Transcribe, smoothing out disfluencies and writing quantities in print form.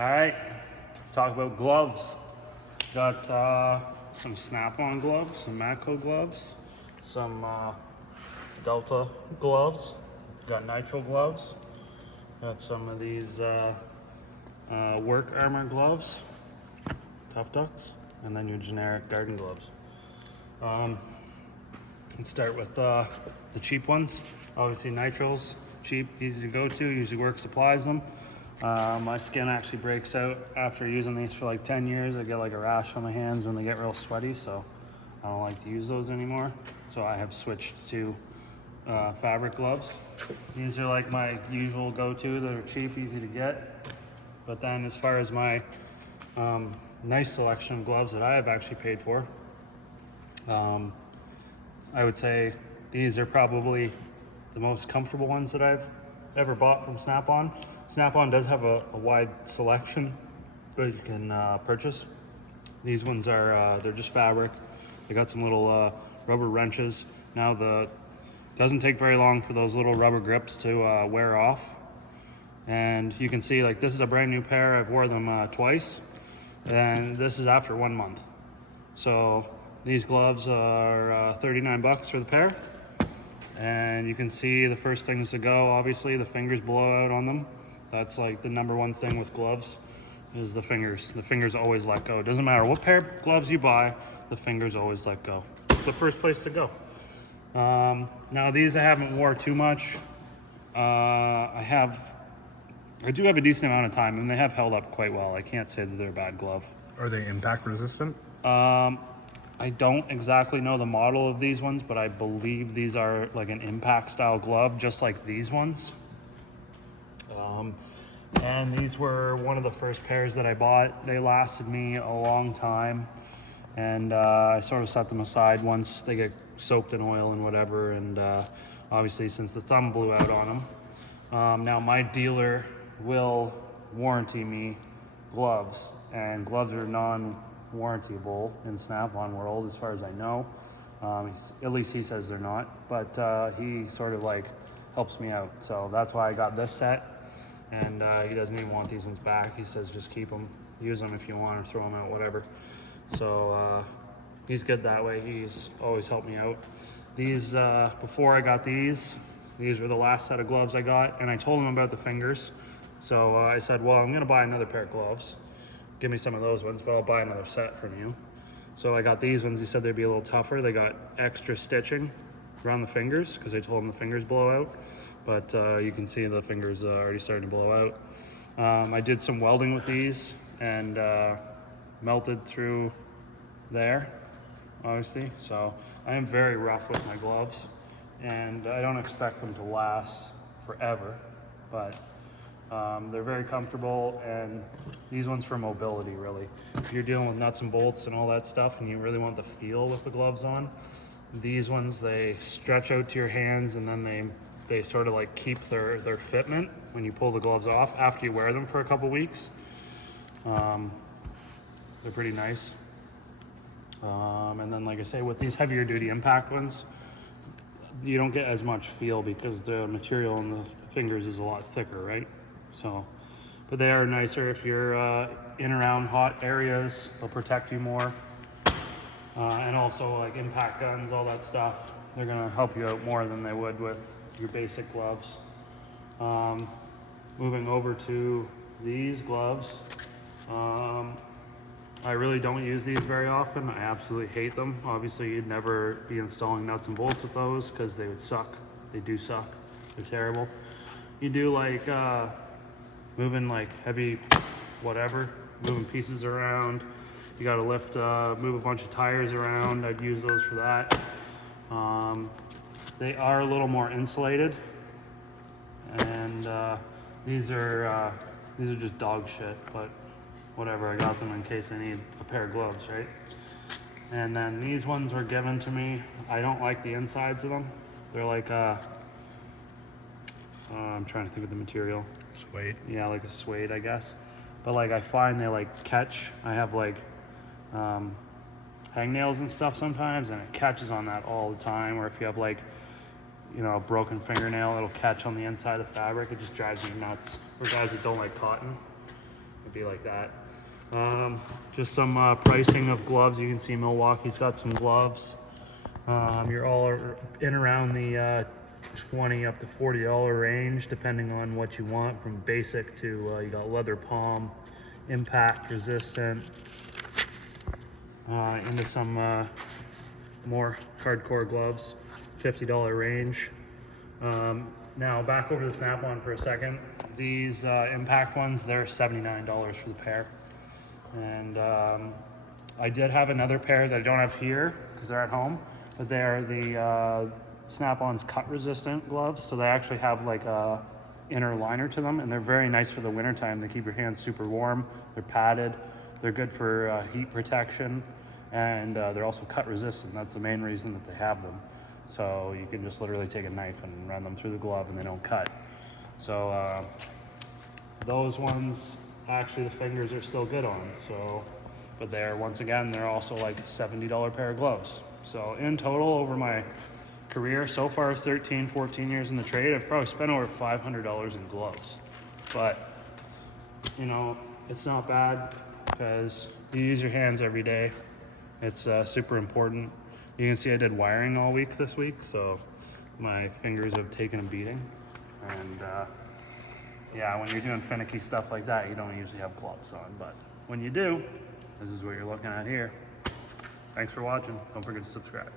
All right, let's talk about gloves. Got some Snap-on gloves, some Matco gloves, some Delta gloves, got nitrile gloves, got some of these work armor gloves, Tough Ducks, and then your generic garden gloves. Let's start with the cheap ones. Obviously nitriles, cheap, easy to go to, usually work supplies them. My skin actually breaks out after using these for like 10 years. I get like a rash on my hands when they get real sweaty, so I don't like to use those anymore. So I have switched to fabric gloves. These are like my usual go-to. They're cheap, easy to get. But then as far as my nice selection of gloves that I have actually paid for, I would say these are probably the most comfortable ones that I've ever bought from Snap-on. Snap-on does have a wide selection that you can purchase. These ones are, they're just fabric. They got some little rubber wrenches. Now doesn't take very long for those little rubber grips to wear off. And you can see like this is a brand new pair. I've wore them twice, and this is after 1 month. So these gloves are 39 bucks for the pair. And you can see the first things to go, obviously the fingers blow out on them. That's like the number one thing with gloves is the fingers. The fingers always let go. It doesn't matter what pair of gloves you buy, the fingers always let go. It's the first place to go. Now these I haven't wore too much. I do have a decent amount of time, and they have held up quite well. I can't say that they're a bad glove. Are they impact resistant? I don't exactly know the model of these ones, but I believe these are like an impact style glove, just like these ones. And these were one of the first pairs that I bought. They lasted me a long time, and I sort of set them aside once they get soaked in oil and whatever, and obviously since the thumb blew out on them. Now my dealer will warranty me gloves, and gloves are non-warrantyable in Snap-on world as far as I know. At least he says they're not, but he sort of like helps me out. So that's why I got this set, and he doesn't even want these ones back. He says just keep them, use them if you want, or throw them out, whatever. So he's good that way. He's always helped me out. These, before I got these were the last set of gloves I got, and I told him about the fingers. So I said, well, I'm gonna buy another pair of gloves. Give me some of those ones, but I'll buy another set from you. So I got these ones. He said they'd be a little tougher. They got extra stitching around the fingers because I told him the fingers blow out. But you can see the fingers already starting to blow out. I did some welding with these and melted through there, obviously. So I am very rough with my gloves, and I don't expect them to last forever, but they're very comfortable, and these ones for mobility, really. If you're dealing with nuts and bolts and all that stuff and you really want the feel with the gloves on, these ones, they stretch out to your hands, and then they sort of like keep their fitment when you pull the gloves off after you wear them for a couple weeks. They're pretty nice. And then like I say, with these heavier duty impact ones, you don't get as much feel because the material in the fingers is a lot thicker, right? So, but they are nicer if you're in around hot areas. They'll protect you more. And also like impact guns, all that stuff, they're gonna help you out more than they would with your basic gloves. Moving over to these gloves. I really don't use these very often. I absolutely hate them. Obviously, you'd never be installing nuts and bolts with those because they would suck. They do suck. They're terrible. You do like moving like heavy whatever, moving pieces around. You got to lift, move a bunch of tires around. I'd use those for that. They are a little more insulated, and these are just dog shit, but whatever, I got them in case I need a pair of gloves, right? And then these ones were given to me. I don't like the insides of them. They're like, I'm trying to think of the material. Suede. Yeah, like a suede, I guess. But like I find they like catch. I have like hangnails and stuff sometimes, and it catches on that all the time. Or if you have like, you know, a broken fingernail, it'll catch on the inside of the fabric. It just drives me nuts. For guys that don't like cotton. It'd be like that. Just some pricing of gloves. You can see Milwaukee's got some gloves. You're all in around the $20 up to $40 range, depending on what you want, from basic to you got leather palm, impact resistant, into some more hardcore gloves, $50 range. Now back over to the Snap-on for a second. These impact ones, they're $79 for the pair. And I did have another pair that I don't have here because they're at home, but they're the Snap-on's cut resistant gloves. So they actually have like a inner liner to them, and they're very nice for the wintertime. They keep your hands super warm. They're padded. They're good for heat protection, and they're also cut resistant. That's the main reason that they have them. So you can just literally take a knife and run them through the glove and they don't cut. So those ones, actually the fingers are still good on. So, but once again, they're also like $70 pair of gloves. So in total over my career so far, 13, 14 years in the trade, I've probably spent over $500 in gloves. But you know, it's not bad because you use your hands every day. It's super important. You can see I did wiring all week this week, so my fingers have taken a beating. And yeah, when you're doing finicky stuff like that, you don't usually have gloves on, but when you do, this is what you're looking at here. Thanks for watching. Don't forget to subscribe.